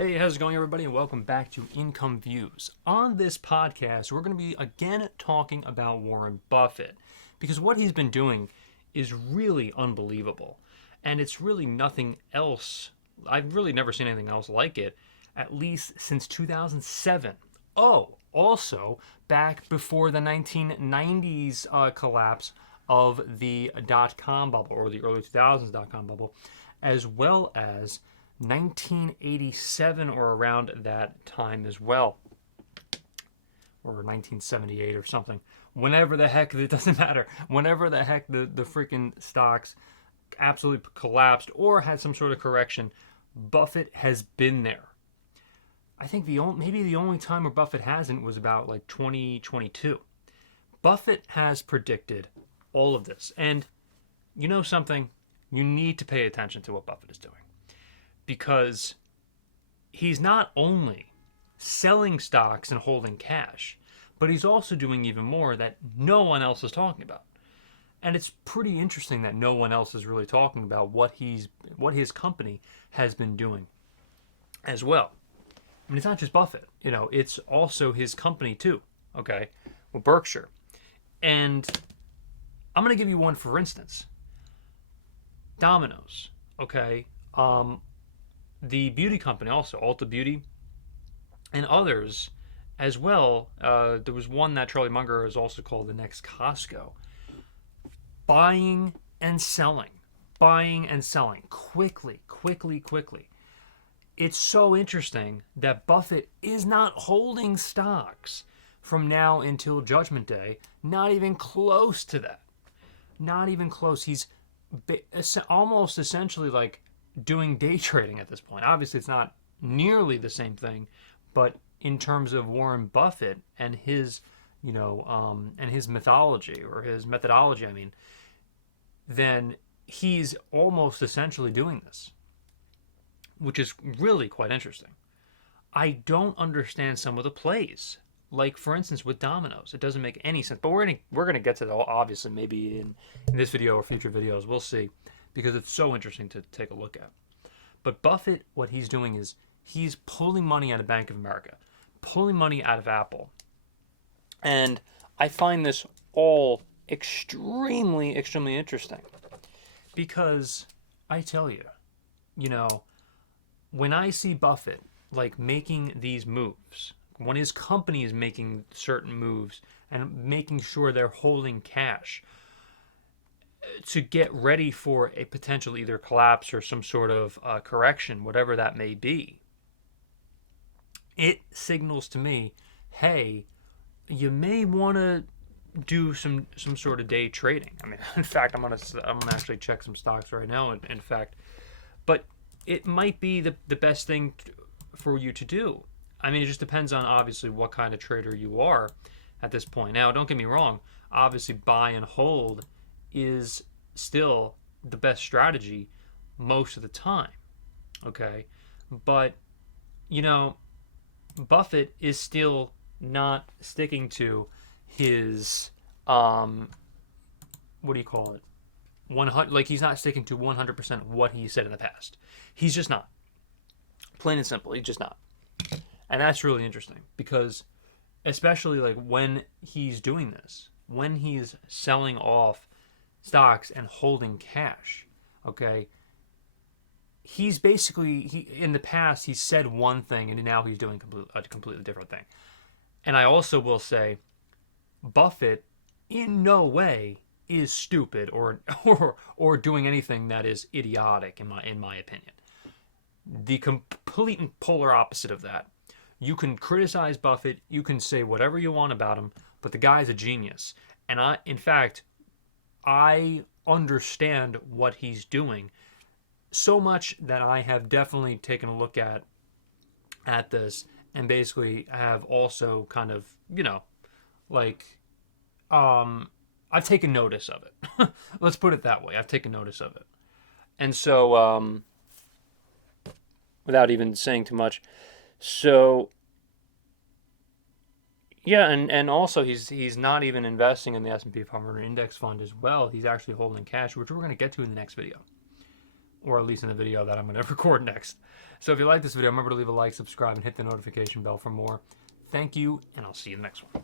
Hey, how's it going, everybody, and welcome back to Income Views. On this podcast, we're going to be again talking about Warren Buffett because what he's been doing is really unbelievable, and it's really nothing else. I've really never seen anything else like it, at least since 2007. Oh, also back before the 1990s collapse of the dot-com bubble, or the early 2000s dot-com bubble, as well as 1987 or around that time as well, or 1978 or something. Whenever the heck, it doesn't matter. Whenever the heck the freaking stocks absolutely collapsed or had some sort of correction, Buffett has been there. I think maybe the only time where Buffett hasn't was about like 2022. Buffett has predicted all of this, and you know something? You need to pay attention to what Buffett is doing. Because he's not only selling stocks and holding cash, but he's also doing even more that no one else is talking about. And it's pretty interesting that no one else is really talking about what his company has been doing as well. I mean, it's not just Buffett, it's also his company too, okay? Well, Berkshire. And I'm going to give you one for instance. Domino's, okay? The beauty company also, Ulta Beauty, and others as well. There was one that Charlie Munger is also called the next Costco. Buying and selling quickly. It's so interesting that Buffett is not holding stocks from now until Judgment Day. Not even close to that. Not even close. He's almost essentially like doing day trading at this point. Obviously, it's not nearly the same thing, but in terms of Warren Buffett and his, and his methodology, then he's almost essentially doing this, which is really quite interesting. I don't understand some of the plays, like for instance with Domino's. It doesn't make any sense. But we're gonna get to that obviously maybe in this video or future videos. We'll see. Because it's so interesting to take a look at. But Buffett, what he's doing is he's pulling money out of Bank of America, pulling money out of Apple. And I find this all extremely, extremely interesting. Because I tell you, when I see Buffett like making these moves, when his company is making certain moves and making sure they're holding cash to get ready for a potential either collapse or some sort of correction, whatever that may be, it signals to me, hey, you may want to do some sort of day trading. I mean, in fact, I'm gonna actually check some stocks right now. In fact, but it might be the best thing for you to do. I mean, it just depends on obviously what kind of trader you are at this point. Now, don't get me wrong. Obviously, buy and hold is still the best strategy most of the time, okay? But, Buffett is still not sticking to his, what do you call it? 100, like he's not sticking to 100% what he said in the past. He's just not. Plain and simple, he's just not. And that's really interesting because especially like when he's doing this, when he's selling off stocks and holding cash, okay, he's basically, in the past he's said one thing and now he's doing a completely different thing. And I also will say Buffett in no way is stupid or doing anything that is idiotic in my opinion. The complete and polar opposite of that. You can criticize Buffett, you can say whatever you want about him, but the guy's a genius. And I understand what he's doing so much that I have definitely taken a look at this and basically have also kind of, I've taken notice of it. Let's put it that way. I've taken notice of it. And so, without even saying too much, so yeah, and also he's not even investing in the S&P 500 index fund as well. He's actually holding cash, which we're going to get to in the next video. or at least in the video that I'm going to record next. So if you like this video, remember to leave a like, subscribe, and hit the notification bell for more. Thank you, and I'll see you in the next one.